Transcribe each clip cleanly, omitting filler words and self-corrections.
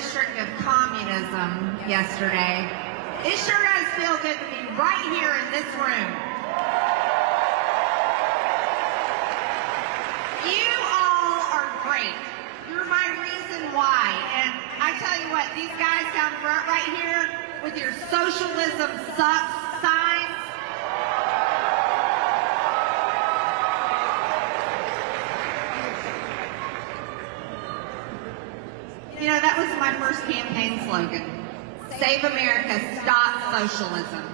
district of communism yesterday, it sure does feel good to be right here in this room. You all are great. You're my reason why. And I tell you what, these guys down front right here with your socialism sucks signs, you know, that was my first campaign slogan. Save America, stop socialism.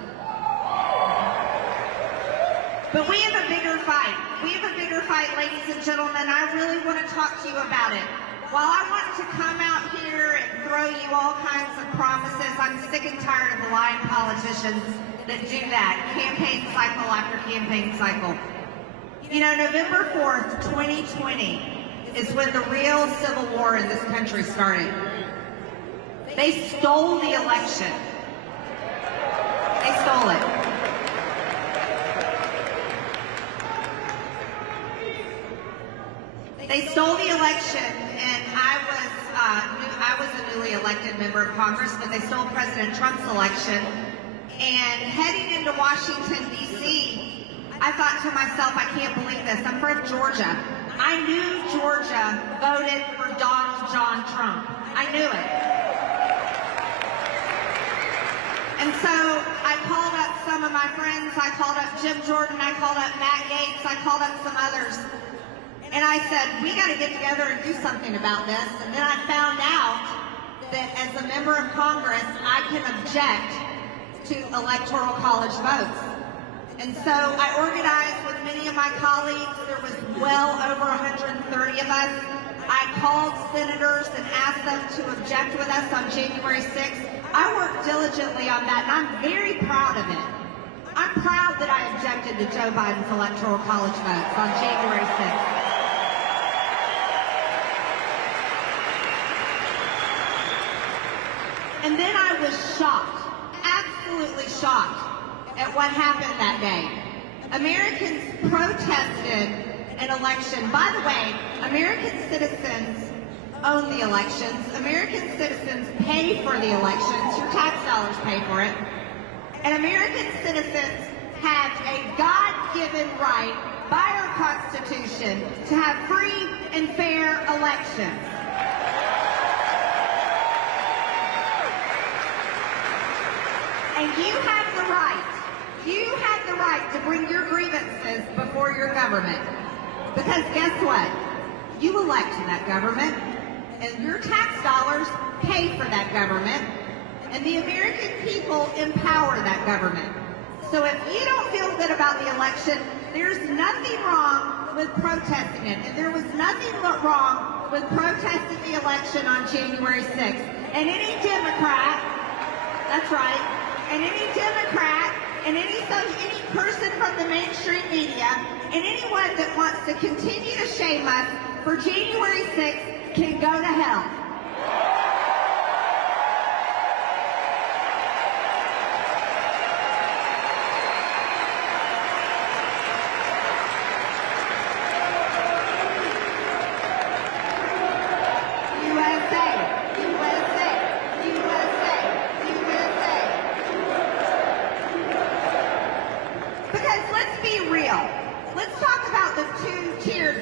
But we have a bigger fight. We have a bigger fight, ladies and gentlemen. I really want to talk to you about it. While I want to come out here and throw you all kinds of promises, I'm sick and tired of the lying politicians that do that, campaign cycle after campaign cycle. You know, November 4th, 2020, is when the real civil war in this country started. They stole the election. They stole it. They stole the election, and I was a newly elected member of Congress, but they stole President Trump's election. And heading into Washington, D.C., I thought to myself, I can't believe this. I'm from Georgia. I knew Georgia voted for Donald John Trump. I knew it. And so I called up some of my friends. I called up Jim Jordan. I called up Matt Gaetz. I called up some others. And I said, we got to get together and do something about this. And then I found out that as a member of Congress, I can object to electoral college votes. And so I organized with many of my colleagues. There was well over 130 of us. I called senators and asked them to object with us on January 6th. I worked diligently on that, and I'm very proud of it. I'm proud that I objected to Joe Biden's electoral college votes on January 6th. And then I was shocked, absolutely shocked, at what happened that day. Americans protested an election. By the way, American citizens own the elections. American citizens pay for the elections. Your tax dollars pay for it. And American citizens have a God-given right by our Constitution to have free and fair elections. And you have the right to bring your grievances before your government. Because guess what? You elect that government, and your tax dollars pay for that government, and the American people empower that government. So if you don't feel good about the election, there's nothing wrong with protesting it. And there was nothing wrong with protesting the election on January 6th. And any Democrat, that's right, and any Democrat, and any person from the mainstream media, and anyone that wants to continue to shame us for January 6th can go to hell.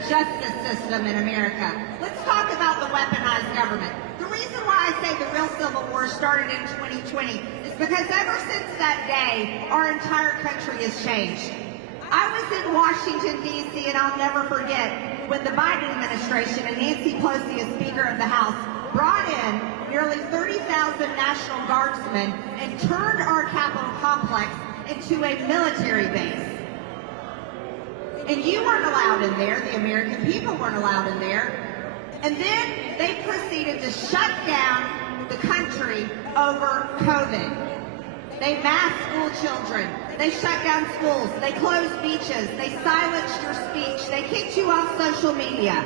Justice system in America. Let's talk about the weaponized government. The reason why I say the real civil war started in 2020 is because ever since that day, our entire country has changed. I was in Washington, D.C., and I'll never forget when the Biden administration and Nancy Pelosi, as Speaker of the House, brought in nearly 30,000 National Guardsmen and turned our Capitol complex into a military base. And you weren't allowed in there. The American people weren't allowed in there. And then they proceeded to shut down the country over COVID. They masked school children. They shut down schools. They closed beaches. They silenced your speech. They kicked you off social media.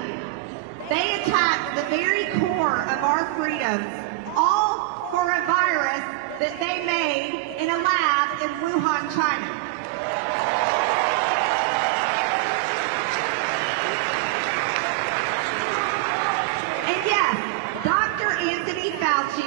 They attacked the very core of our freedoms, all for a virus that they made in a lab in Wuhan, China. And yes, Dr. Anthony Fauci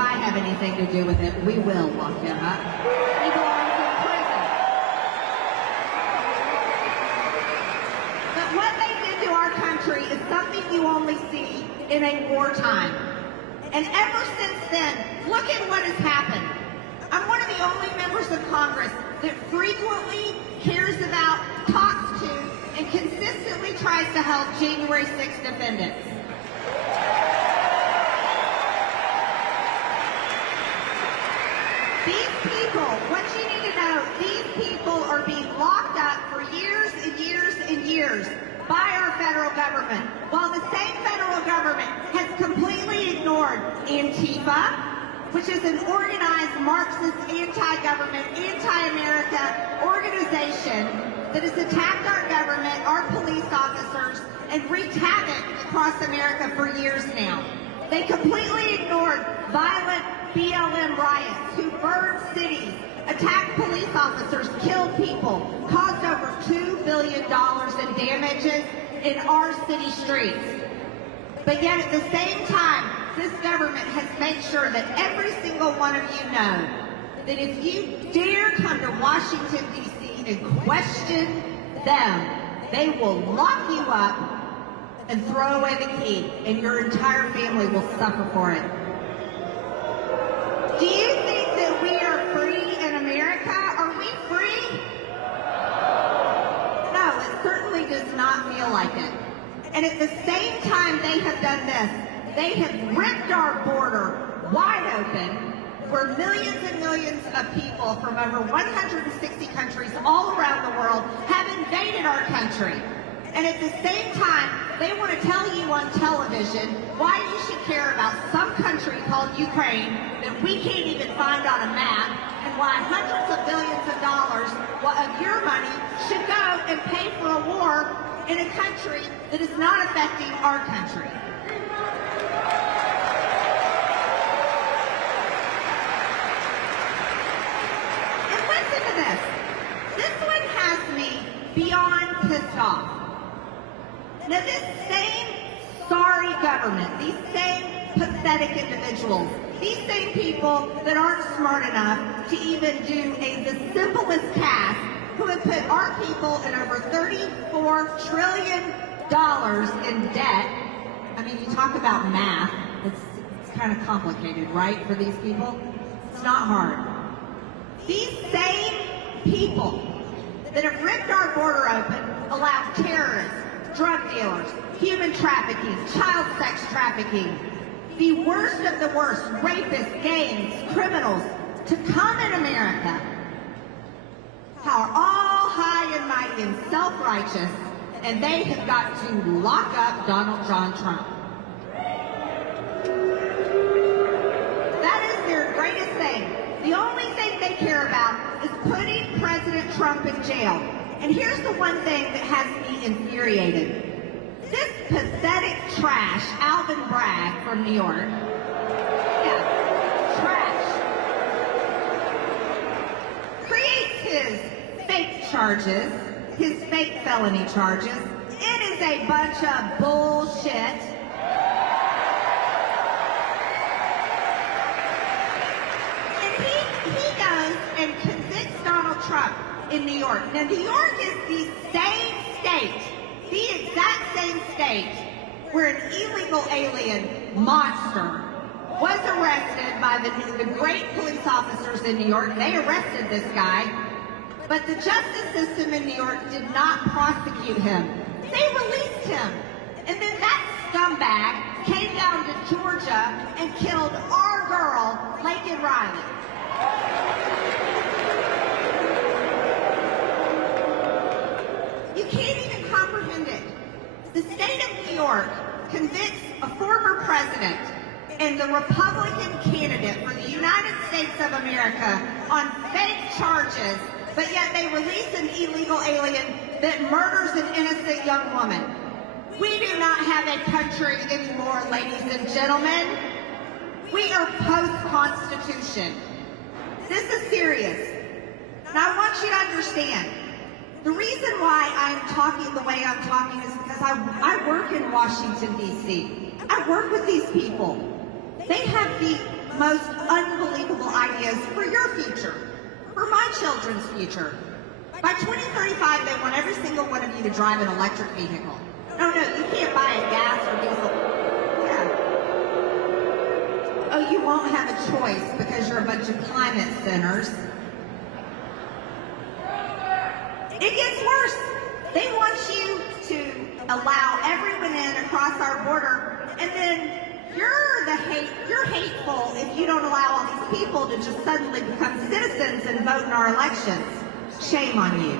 I have anything to do with it, we will lock him up. He belongs in prison. But what they did to our country is something you only see in a wartime. And ever since then, look at what has happened. I'm one of the only members of Congress that frequently cares about, talks to, and consistently tries to help January 6th defendants. These people, what you need to know, these people are being locked up for years and years and years by our federal government, while the same federal government has completely ignored Antifa, which is an organized Marxist, anti-government, anti-America organization that has attacked our government, our police officers, and wreaked havoc across America for years now. They completely ignored violent BLM riots who burned cities, attacked police officers, killed people, caused over $2 billion in damages in our city streets. But yet at the same time, this government has made sure that every single one of you know that if you dare come to Washington, D.C. and question them, they will lock you up and throw away the key, and your entire family will suffer for it. Do you think that we are free in America? Are we free? No, it certainly does not feel like it. And at the same time they have done this, they have ripped our border wide open, where millions and millions of people from over 160 countries all around the world have invaded our country. And at the same time, they want to tell you on television why you should care about some country called Ukraine that we can't even find on a map, and why hundreds of billions of dollars of your money should go and pay for a war in a country that is not affecting our country. And listen to this. This one has me beyond pissed off. Now, this same sorry government, these same pathetic individuals, these same people that aren't smart enough to even do the simplest task, who have put our people in over $34 trillion in debt. I mean, you talk about math, it's kind of complicated, right, for these people? It's not hard. These same people that have ripped our border open allow terrorists, drug dealers, human trafficking, child sex trafficking, the worst of the worst, rapists, gangs, criminals, to come in America, who are all high and mighty and self-righteous, and they have got to lock up Donald John Trump. That is their greatest thing. The only thing they care about is putting President Trump in jail. And here's the one thing that has me infuriated. This pathetic trash, Alvin Bragg from New York, trash, creates his fake charges, his fake felony charges. It is a bunch of bullshit. And he goes and convicts Donald Trump in New York. Now, New York is the same state, the exact same state where an illegal alien monster was arrested by the great police officers in New York. They arrested this guy, but the justice system in New York did not prosecute him. They released him. And then that scumbag came down to Georgia and killed our girl, Laken Riley. You can't even comprehend it. The state of New York convicts a former president and the Republican candidate for the United States of America on fake charges, but yet they release an illegal alien that murders an innocent young woman. We do not have a country anymore, ladies and gentlemen. We are post-Constitution. This is serious. And I want you to understand, the reason why I'm talking the way I'm talking is because I work in Washington, D.C. I work with these people. They have the most unbelievable ideas for your future, for my children's future. By 2035, they want every single one of you to drive an electric vehicle. No, you can't buy a gas or diesel. Yeah. Oh, you won't have a choice because you're a bunch of climate sinners. It gets worse. They want you to allow everyone in across our border, and then you're hateful if you don't allow all these people to just suddenly become citizens and vote in our elections. Shame on you.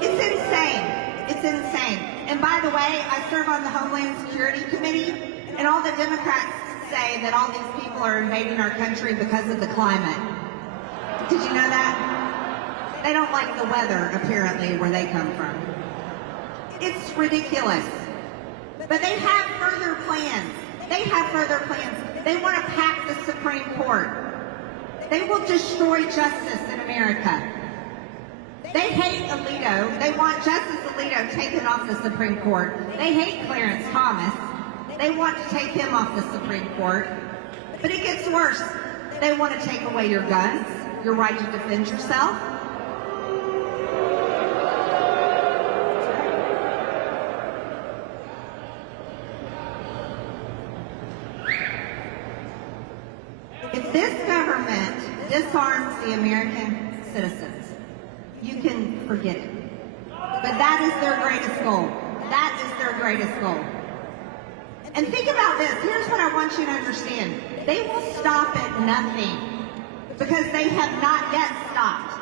It's insane. It's insane. And by the way, I serve on the Homeland Security Committee, and all the Democrats say that all these people are invading our country because of the climate. Did you know that? They don't like the weather, apparently, where they come from. It's ridiculous. But they have further plans. They have further plans. They want to pack the Supreme Court. They will destroy justice in America. They hate Alito. They want Justice Alito taken off the Supreme Court. They hate Clarence Thomas. They want to take him off the Supreme Court. But it gets worse. They want to take away your guns, your right to defend yourself. If this government disarms the American citizens, you can forget it. But that is their greatest goal. That is their greatest goal. And think about this. Here's what I want you to understand. They will stop at nothing because they have not yet stopped.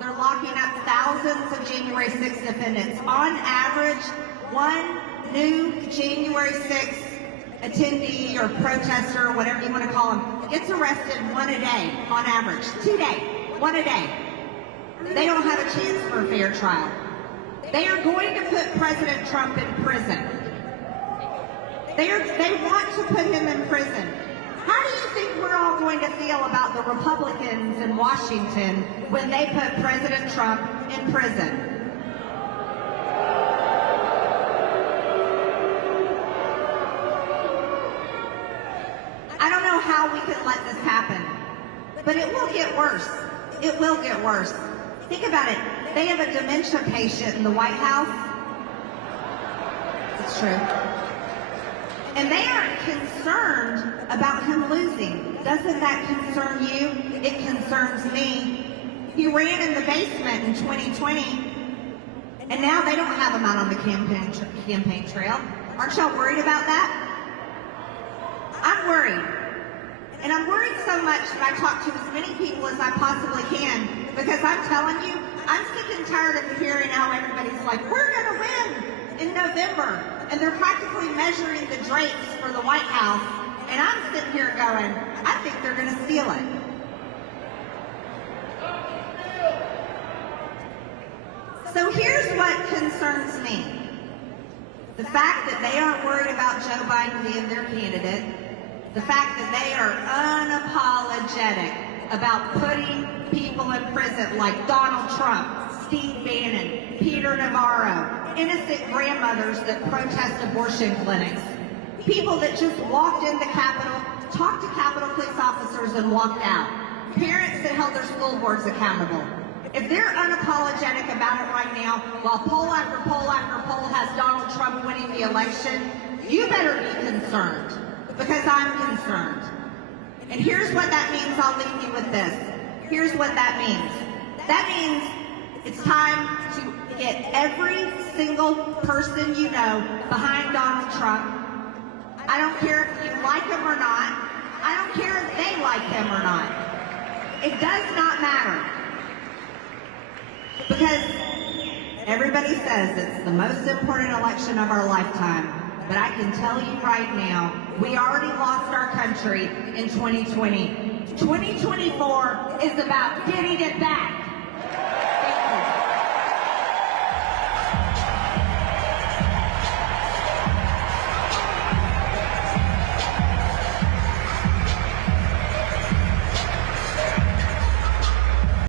They're locking up thousands of January 6th defendants. On average, one new January 6th attendee or protester, whatever you want to call them, gets arrested one a day on average. 2 days, one a day. They don't have a chance for a fair trial. They are going to put President Trump in prison. They want to put him in prison. How do you think we're all going to feel about the Republicans in Washington when they put President Trump in prison? I don't know how we could let this happen, but it will get worse. It will get worse. Think about it. They have a dementia patient in the White House. It's true. And they are concerned about him losing. Doesn't that concern you? It concerns me. He ran in the basement in 2020, and now they don't have him out on the campaign trail. Aren't y'all worried about that? I'm worried. And I'm worried so much that I talk to as many people as I possibly can, because I'm telling you, I'm sick and tired of hearing how everybody's like, we're going to win in November. And they're practically measuring the drapes for the White House. And I'm sitting here going, I think they're going to steal it. So here's what concerns me. The fact that they aren't worried about Joe Biden being their candidate. The fact that they are unapologetic about putting people in prison like Donald Trump, Steve Bannon, Peter Navarro, innocent grandmothers that protest abortion clinics, people that just walked in the Capitol, talked to Capitol police officers and walked out, parents that held their school boards accountable. If they're unapologetic about it right now, while poll after poll after poll has Donald Trump winning the election, you better be concerned, because I'm concerned. And here's what that means. I'll leave you with this. Here's what that means. That means it's time to get every single person you know behind Donald Trump. I don't care if you like him or not. I don't care if they like him or not. It does not matter. Because everybody says it's the most important election of our lifetime. But I can tell you right now, we already lost our country in 2020. 2024 is about getting it back.